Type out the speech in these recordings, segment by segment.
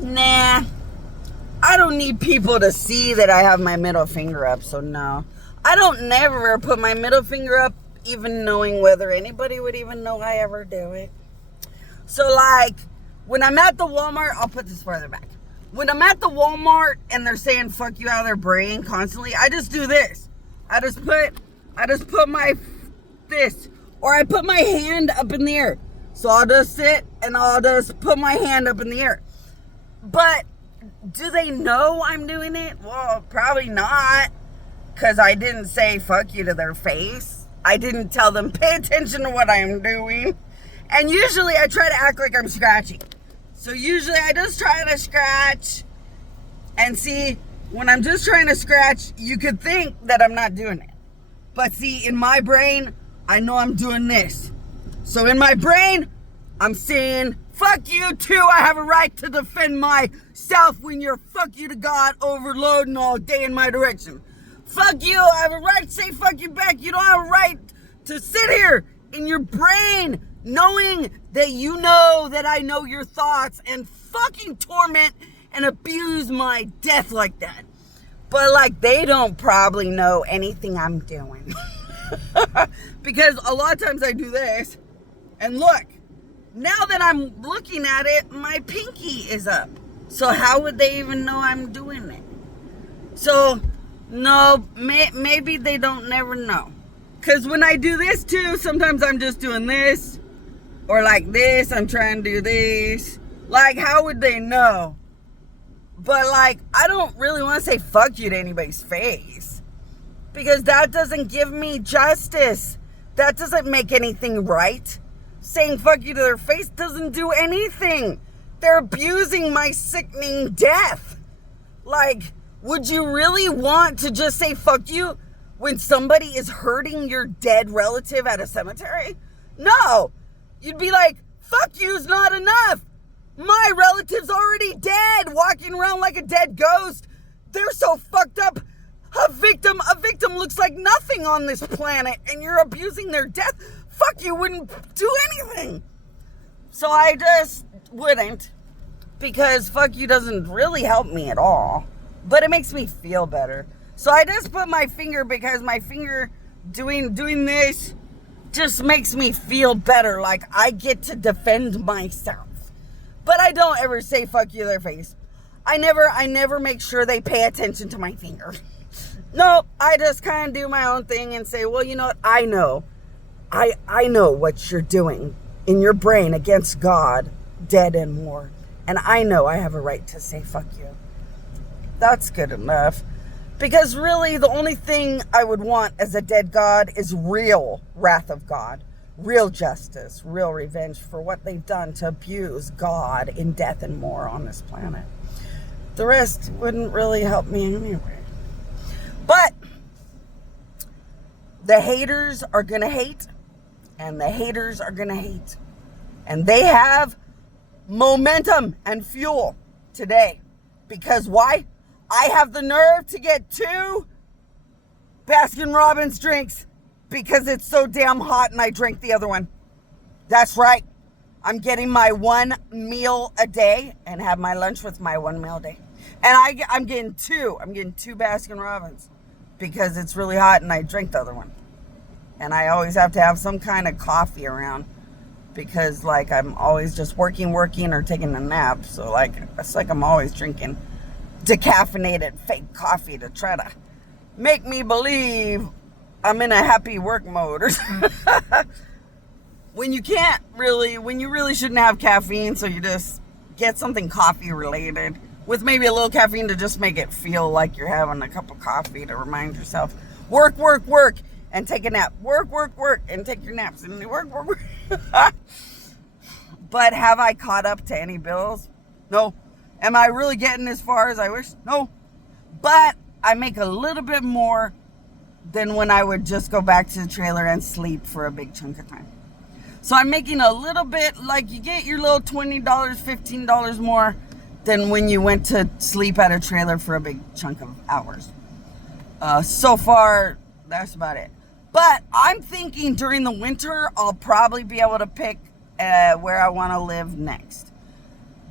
Nah, I don't need people to see that I have my middle finger up, so no. I don't never put my middle finger up even knowing whether anybody would even know I ever do it. So like, when I'm at the Walmart, I'll put this farther back. When I'm at the Walmart and they're saying fuck you out of their brain constantly, I just do this. I just put my this, or I put my hand up in the air. So I'll just sit and I'll just put my hand up in the air. But do they know I'm doing it? Well, probably not, because I didn't say fuck you to their face. I didn't tell them pay attention to what I'm doing. And usually I try to act like I'm scratching. So usually I just try to scratch. And see, when I'm just trying to scratch, you could think that I'm not doing it. But see, in my brain, I know I'm doing this. So in my brain, I'm saying, fuck you too. I have a right to defend myself when you're fuck you to God overloading all day in my direction. Fuck you. I have a right to say fuck you back. You don't have a right to sit here in your brain knowing that you know that I know your thoughts and fucking torment and abuse my death like that. But like, they don't probably know anything I'm doing. Because a lot of times I do this, and look, now that I'm looking at it, my pinky is up. So how would they even know I'm doing it? So no, maybe they don't never know. Because when I do this too, sometimes I'm just doing this, or like this, I'm trying to do this. Like, how would they know? But like, I don't really want to say fuck you to anybody's face, because that doesn't give me justice. That doesn't make anything right. Saying fuck you to their face doesn't do anything. They're abusing my sickening death. Like, would you really want to just say fuck you when somebody is hurting your dead relative at a cemetery? No. You'd be like, fuck you's not enough. My relative's already dead, walking around like a dead ghost. They're so fucked up. A victim looks like nothing on this planet, and you're abusing their death. Fuck you wouldn't do anything. So I just wouldn't, because fuck you doesn't really help me at all, but it makes me feel better. So I just put my finger, because my finger doing this just makes me feel better, like I get to defend myself. But I don't ever say fuck you to their face. I never make sure they pay attention to my finger. No, I just kind of do my own thing and say, well, you know what? I know what you're doing in your brain against God, dead and more. And I know I have a right to say fuck you. That's good enough. Because really, the only thing I would want as a dead God is real wrath of God, real justice, real revenge for what they've done to abuse God in death and more on this planet. The rest wouldn't really help me anyway. But the haters are going to hate, and the haters are going to hate. And they have momentum and fuel today. Because why? I have the nerve to get 2 Baskin-Robbins drinks because it's so damn hot and I drank the other one. That's right. I'm getting my 1 meal a day and have my lunch with my 1 meal a day. And I'm getting 2. I'm getting 2 Baskin-Robbins because it's really hot and I drank the other one. And I always have to have some kind of coffee around because like I'm always just working or taking a nap. So like, it's like I'm always drinking decaffeinated fake coffee to try to make me believe I'm in a happy work mode or something. when you really shouldn't have caffeine, so you just get something coffee related with maybe a little caffeine to just make it feel like you're having a cup of coffee, to remind yourself, work, and take a nap. Work, and take your naps. And work. But have I caught up to any bills? No. Am I really getting as far as I wish? No. But I make a little bit more than when I would just go back to the trailer and sleep for a big chunk of time. So I'm making a little bit, like you get your little $20, $15 more than when you went to sleep at a trailer for a big chunk of hours. So far, that's about it. But I'm thinking during the winter, I'll probably be able to pick where I want to live next.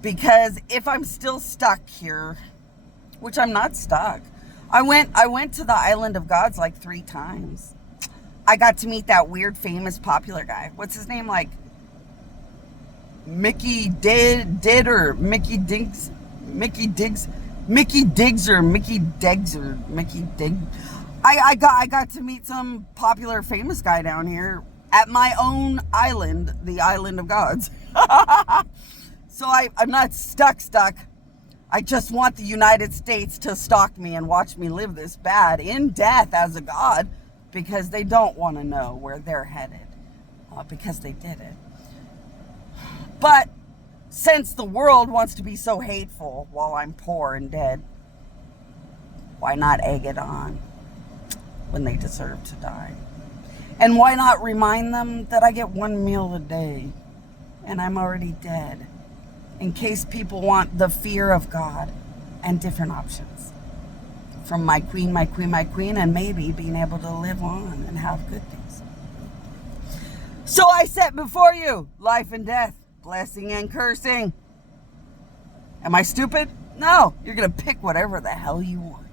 Because if I'm still stuck here, which I'm not stuck, I went to the island of gods like 3 times. I got to meet that weird, famous, popular guy. What's his name? Like Mickey did or Mickey Diggs, Mickey Diggs, Mickey Diggs or Mickey Diggs or Mickey Dig. I got to meet some popular, famous guy down here at my own island, the island of gods. So I'm not stuck. I just want the United States to stalk me and watch me live this bad in death as a god, because they don't want to know where they're headed, because they did it. But since the world wants to be so hateful while I'm poor and dead, why not egg it on when they deserve to die? And why not remind them that I get 1 meal a day and I'm already dead, in case people want the fear of God and different options from my queen, and maybe being able to live on and have good things. So I set before you life and death, blessing and cursing. Am I stupid? No, you're going to pick whatever the hell you want.